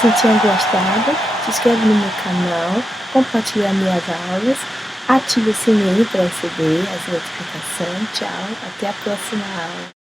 vocês tenham gostado. Se inscreve no meu canal, compartilha minhas aulas, ative o sininho para receber as notificações. Tchau, até a próxima aula.